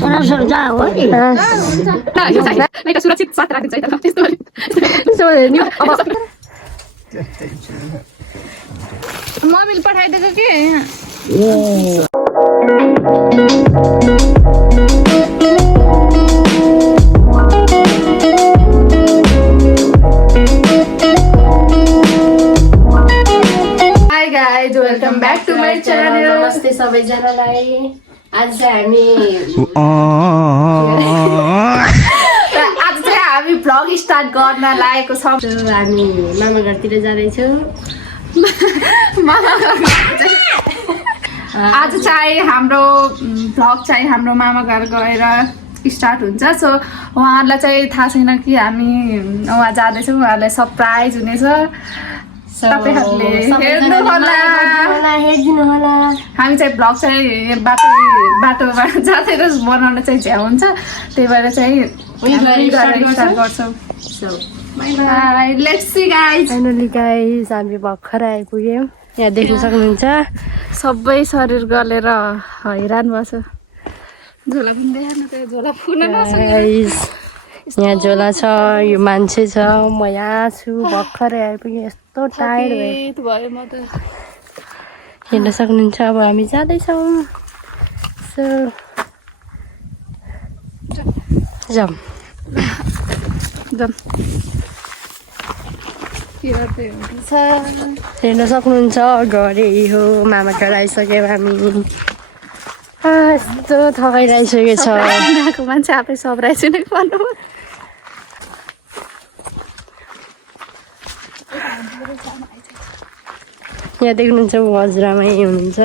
सरासर जा हो नि लाइट सुरक्षित साथ राखिन्छ है त त्यस्तो नि मोबाइल पठाइदिएको के hi guys welcome back to my channel नमस्ते सबैजनालाई आज चाहिँ हामी भ्लग स्टार्ट गर्न लागेको छौँ हामी मामा घरतिर जाँदैछौँ आज चाहिँ हाम्रो भ्लग चाहिँ हाम्रो मामा घर गएर स्टार्ट हुन्छ सो उहाँहरूलाई चाहिँ थाहा छैन कि हामी उहाँ जाँदैछौँ उहाँहरूलाई सरप्राइज हुनेछ तपाईहरुले हेर्नु होला हामी चाहिँ भ्लग चाहिँ बाटोमा जाँदै बनाउन चाहिँ झ्याउ हुन्छ त्यही भएर चाहिँ स्टार्ट गर्छौँ let's see guys finally guys हामी भर्खर आइपुग्यौँ यहाँ देख्न सक्नुहुन्छ सबै शरीर गलेर हैरान भएको छ झोला पनि देखाउन त्यो झोला फुल्न गाइज यहाँ झोला छ यो मान्छे छ म यहाँ छु भर्खरै आइपुगेँ यस्तो टायर्ड भयो म त हेर्न सक्नुहुन्छ अब हामी जाँदैछौँ सो जाऊँ हेर्न सक्नुहुन्छ घरै हो मामा घर आइसक्यौँ हामी यस्तो थकाइरहेको छ मान्छे आफै सब्राइछु नै भन्नु यहाँ देख्नुहुन्छ हजुरआमै हुनुहुन्छ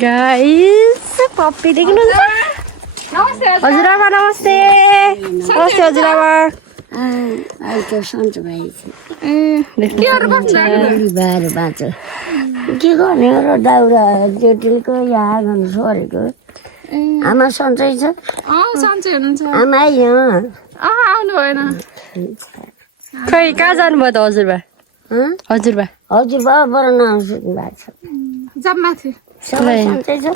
गाइस पप्पी देख्नुहुन्छ हजुरआमा नमस्ते नमस्ते हजुरआमा अहिले सन्चो भएछ के गर्ने हो र दाउरा जेठिलको यहाँ गर्नु छोडेको आमा सन्चै छ सन्चै हुनुहुन्छ आमा यहाँ आउनु भएन खै कहाँ जानुभयो त हजुरबा हजुरबा हजुरबा बर नआउनु भएको छ जाम माथि सबै सन्चै छ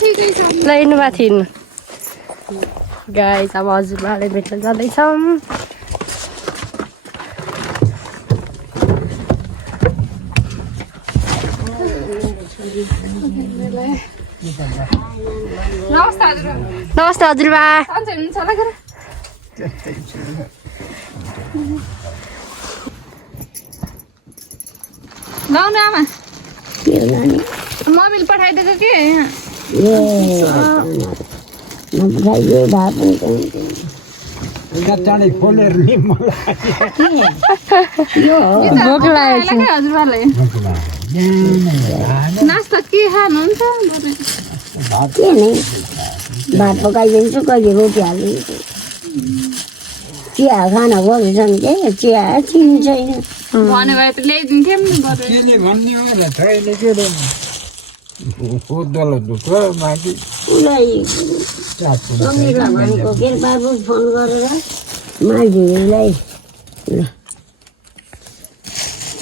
ठिकै छ ल हिँड्नु माथि हिँड्नु गाइस अब हजुरबाले भेट्न जाँदैछौँ नमस्ते हजुर नमस्ते हजुरबा सन्चै हुनुहुन्छ होला के लाउनु आमा के हो नानी मोबाइल पठाइदिएको के नपठाइदियो भए पनि चाँडै खोलेर नि मलाई भोक लागेको छ हजुरबालाई नास्ता के खानुहुन्छ के नै भात पकाइदिन्छु कहिले रोटी हालिदिन्छु चिया खाना बसेछन् के चिया चिनी छैन भन्यो भए त ल्याइदिन्थ्यौँ नि बरु केले भन्ने हो र छैन के र खोज्दलो दुःख माथि उसलाई समीरा भनेको के अरे बाबु फोन गरेर मान्छेलाई ल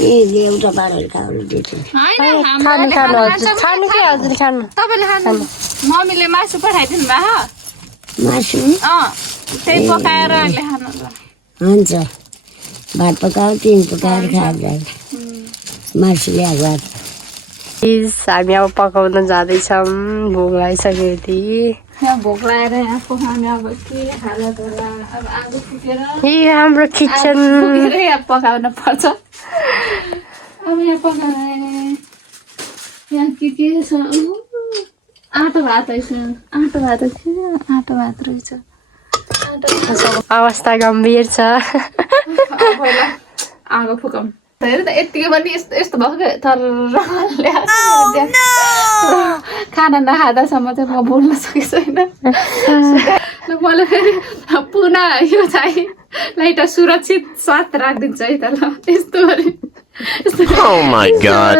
एउटा पारेर खानु दिएको खानु खानु हजुर खानु के हजुर खानु तपाईँले खानु मम्मीले मासु पठाइदिनु भयो मासु त्यही पकाएर अहिले खानु ल हुन्छ भात पकाऊ तिन पकाएर खाएर मासु ल्याएको भात हामी अब पकाउन जाँदैछौँ भोक लागिसक्यो यति यहाँ भोक लागेर यहाँ पकाउने अब के खाँदा होला अब आगो फुकेर यही हाम्रो किचन यहाँ पकाउन पर्छ अब यहाँ पकाउने यहाँ के छ आँटो भात रहेछ आँटो भात रहेछ अवस्था गम्भीर छ आगो फुकाउँ हेर त यतिकै पनि यस्तो यस्तो भएको तर खाना नखाँदासम्म चाहिँ म बोल्न सकेको छैन मलाई फेरि पुनः यो चाहिँ लाइट सुरक्षित साथ राखिदिन्छ है त ल यस्तो Oh my god.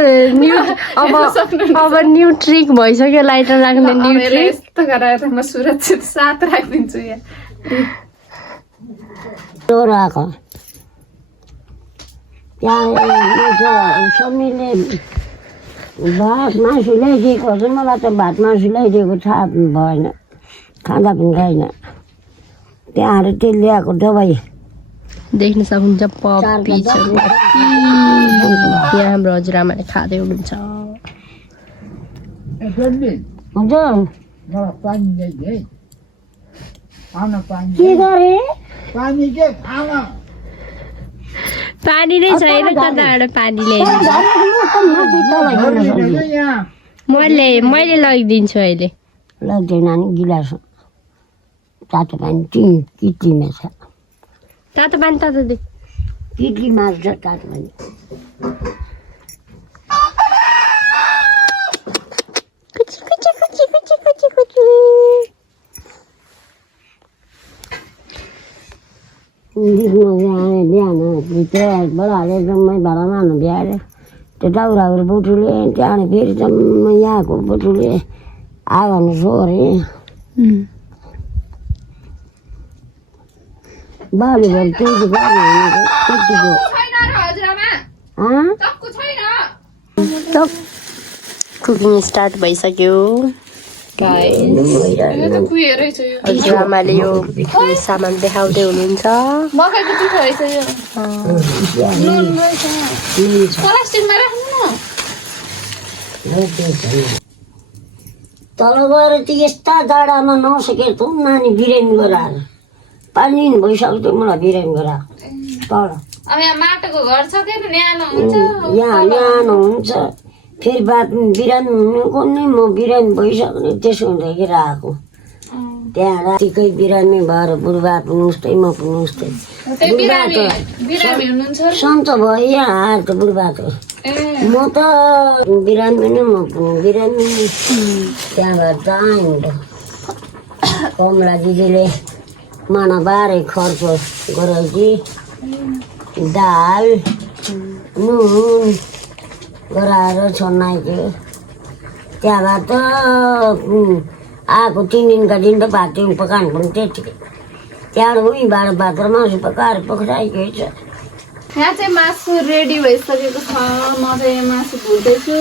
अब न्यू ट्रिक भइसक्यो लाइटर राख्ने न्यू ट्रिक यस्तो गरेर म सुरक्षित साथ राखिदिन्छु यहाँ आएको त्यहाँ समीले भात मासु ल्याइदिएको हो कि मलाई त भात मासु ल्याइदिएको थाहा भएन खाँदा पनि खाएन त्यहाँ आएर त्यो ल्याएको दबाई देख्न सक्नुहुन्छ पप्पी छ यहाँ हाम्रो हजुरआमाले खाँदै हुनुहुन्छ हजुर मलाई पानी ल्याइदे है खान पानी के गरे पानी के खान पानी नै छैन कताबाट पानी ल्याइदिनु यहाँ मैले लगिदिन्छु अहिले लाग्दैन नि गिलास तातो पानी किटलीमा छ तातो पानी तातो दे किटलीमा छ तातो पानी बिहान बडाले जम्मै भाडामा हाल्नु भ्याएर त्यो दाउराहरू बटुले त्यहाँबाट फेरि जम्मै यहाँको बटुले आगोमा सोरे बालीभरि त्यति कुकिङ स्टार्ट भइसक्यो हजुरआमाले यो सामान देखाउँदै हुनुहुन्छ मकैको पिठो रहेछ यो नुन रहेछ प्लास्टिकमा राख्नु न तल गएर त्यो यस्ता जाडामा नसकेर त नानी बिरामी गराएर 5 दिन भइसक्यो मलाई बिरामी गराएको तल अब यहाँ माटोको घर छ के न्यानो हुन्छ यहाँ न्यानो हुन्छ फेरि बाद बिरामी हुनुको नै म बिरामी भइसक्ने त्यसो हुँदाखेरि आएको त्यहाँ रातिकै बिरामी भएर बुढाबा पनि उस्तै म पनि उस्तै सन्च भयो यहाँ आएर त बुढाबा त म त बिरामी नै म पनि बिरामी त्यहाँबाट त आइन्द कमला दिदीले माना बाह्रै खर्च गराइदिए दाल नुन गराएर छन्नाइदियो त्यहाँबाट आएको 3 दिनका दिन त भात पकाउनु पनि त्यतिकै त्यहाँबाट उहीँबाट भात र मासु पकाएर पकाइदिएको छ यहाँ चाहिँ मासु रेडी भइसकेको छ म चाहिँ यहाँ मासु भुट्दैछु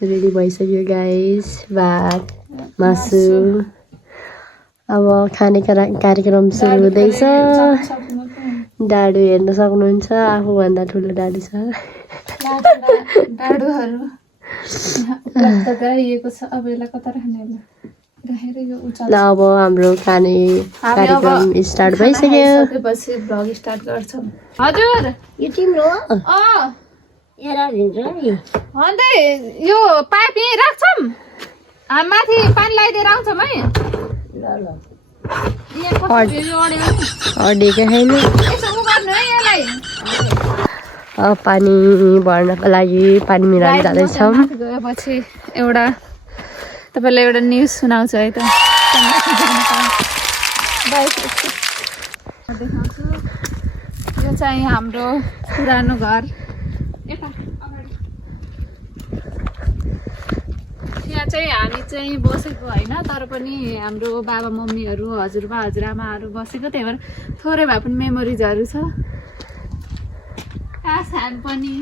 रेडी भइसक्यो गाइस भात मासु अब खाने कार्यक्रम सुरु हुँदैछ डाडु हेर्न सक्नुहुन्छ आफूभन्दा ठुलो डाडु छ डाडुहरू गाडिएको छ अब यसलाई कता राख्ने ल अब हाम्रो खाने कार्यक्रम स्टार्ट भइसक्यो पछि भ्लग स्टार्ट गर्छौँ हजुर यो तिम्रो अँ दिन्छ नि अन्त यो पाइप यहीँ राख्छौँ हामी माथि पानी लगाइदिएर आउँछौँ है ल ल अडिएको छैन यसो उ गर्नु है यसलाई पानी भर्नको लागि पानी मिलाएर जाँदैछौँ गएपछि एउटा तपाईँलाई एउटा न्युज सुनाउँछु है त देखाउँछु यो चाहिँ हाम्रो पुरानो घर यहाँ चाहिँ हामी चाहिँ बसेको होइन तर पनि हाम्रो बाबा मम्मीहरू हजुरबा हजुरआमाहरू बसेको त्यही भएर थोरै भए पनि मेमोरिजहरू छ खास हामी पनि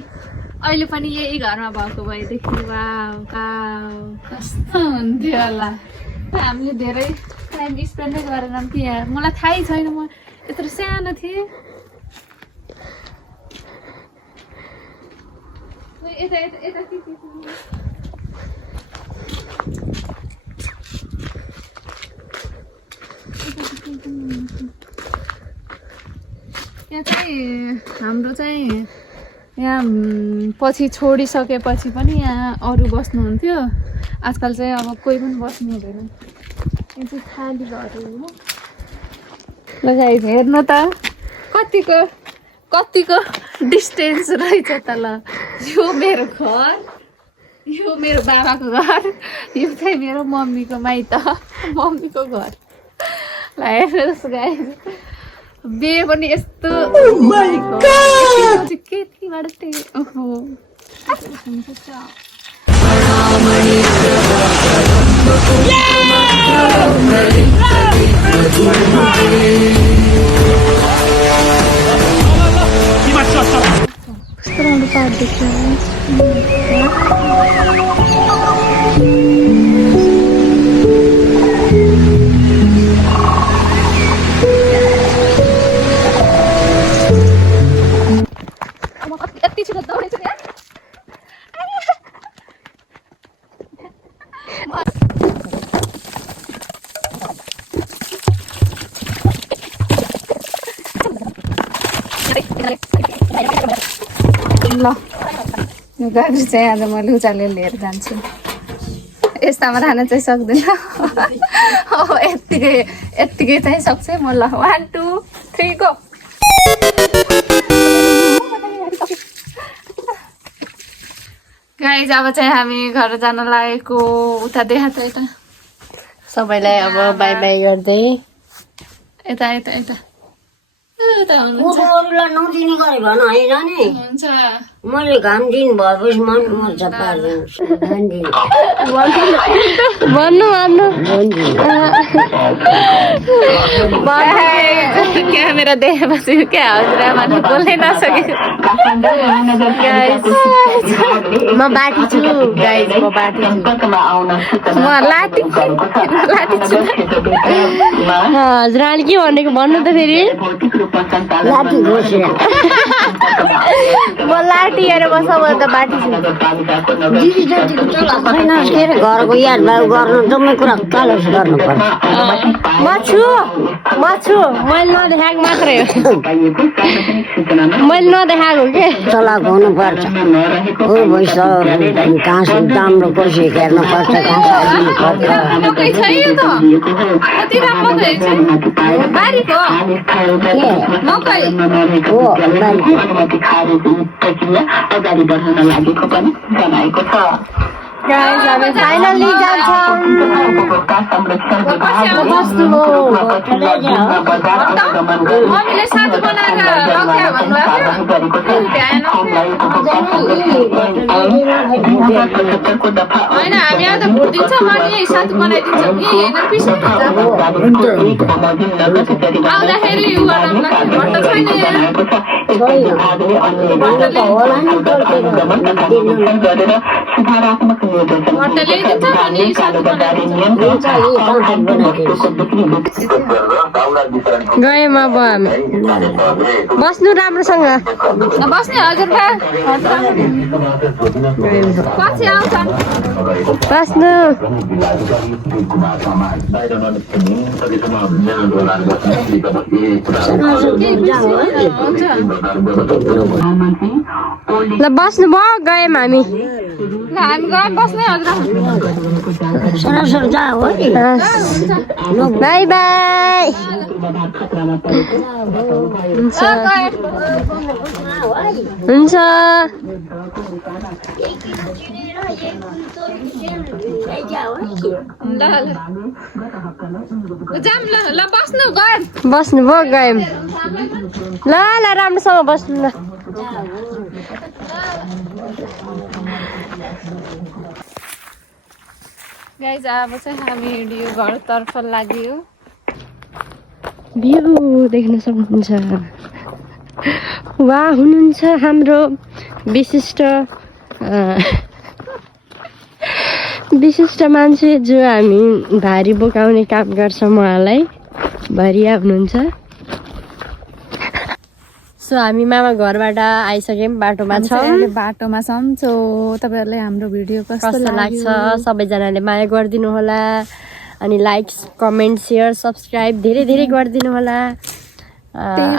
अहिले पनि यही घरमा भएको भएदेखि वा कस्तो हुन्थ्यो होला हामीले धेरै टाइम स्पेन्डै गरेनौँ कि यहाँ मलाई थाहै छैन म यत्रो सानो थिएँ यता यता यता के यहाँ चाहिँ हाम्रो चाहिँ यहाँ पछि छोडिसकेपछि पनि यहाँ अरू बस्नुहुन्थ्यो आजकल चाहिँ अब कोही पनि बस्नु हुँदैन यो चाहिँ खाली घरहरू हो ल गाइस हेर्नु त कतिको डिस्टेन्स रहेछ त ल यो मेरो घर यो मेरो बाबाको घर यो चाहिँ मेरो मम्मीको माइत मम्मीको घर ल हेर्नुहोस् गाइस बे पनि यस्तो केटीबाट त्यही ओहो कस्तो राम्रो पार्क देख्छ यति छिटो दौडेछ नि ल यो गाडी चाहिँ आज मैले उचालेर लिएर जान्छु यस्तामा खान चाहिँ सक्दिनँ हो यत्तिकै चाहिँ सक्छ म ल 1 2 3 गो गाइज अब चाहिँ हामी घर जान लागेको उता देखा त यता सबैलाई अब बाई बाई गर्दै यता यता यता यता हुनुहुन्छ अरूलाई नदिने गरे भन होइन नि हुन्छ मैले घाम दिन भएपछि मन मर्छ पारिदिन्छु भन्नु क्यामेरा देखेपछि क्या हजुरआमाले बोल्नै नसके म बाटी छु गाइज म बाटी छु म लाटी छु हजुरआले के भनेको भन्नु त फेरि लाठी घोसेर म लाटी हेरेर बस्छ म त बाटी छु दिदी जतिको चलाएको छैन के अरे घरको याद भाउ गर्नु जम्मै कुरा कालस गर्नुपर्छ म छु मैले नदेखाएको मात्रै हो मैले नदेखाएको के चलाएको हुनुपर्छ हो भइस घाँस राम्रो कोसी हेर्नुपर्छ घाँस हाल्नुपर्छ मकै छ यो त कति राम्रो भएछ बारीको मकै हो अगाडि बढाउन लागेको पनि जनाएको छ गाइज हामी फाइनली जान्छौँ मम्मीले साथी बनाएर लग्या होइन हामी आउँदा भोट दिन्छौँ अनि साथी बनाइदिन्छौँ कि होइन पिस आउँदाखेरि उ गर्नुलाई भट्ट छैन भट्ट ल्याइदिन्छ अनि साथी गयौँ अब हामी बस्नु राम्रोसँग बस्ने हजुर पछि आउँछ बस्नु ल बस्नु भयो गयौँ हामी ल हामी गयौँ बस्ने हजुर सरासर जा हो नि बाई बाई हुन्छ जाम ल बस्नु गयौँ बस्नु भयो गयौँ ल ल राम्रोसँग बस्नु ल गाइज अब चाहिँ हामी हिँड्यो घरतर्फ लाग्यो भ्यू देख्न सक्नुहुन्छ वा हुनुहुन्छ हाम्रो विशिष्ट मान्छे जो हामी भारी बोकाउने काम गर्छौँ उहाँलाई भरिया हुनुहुन्छ सो हामी मामा घरबाट आइसक्यौँ बाटोमा छौँ बाटोमा छौँ सो तपाईँहरूलाई हाम्रो भिडियो कस्तो लाग्छ सबैजनाले माया गरिदिनु होला अनि लाइक कमेन्ट सेयर सब्सक्राइब धेरै धेरै गरिदिनु होला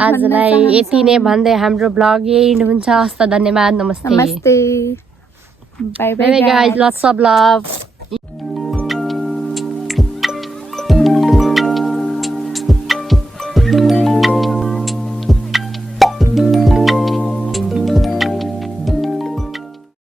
आजलाई यति नै भन्दै हाम्रो ब्लग एन्ड हुन्छ हस्त धन्यवाद नमस्ते नमस्ते bye bye guys lots of love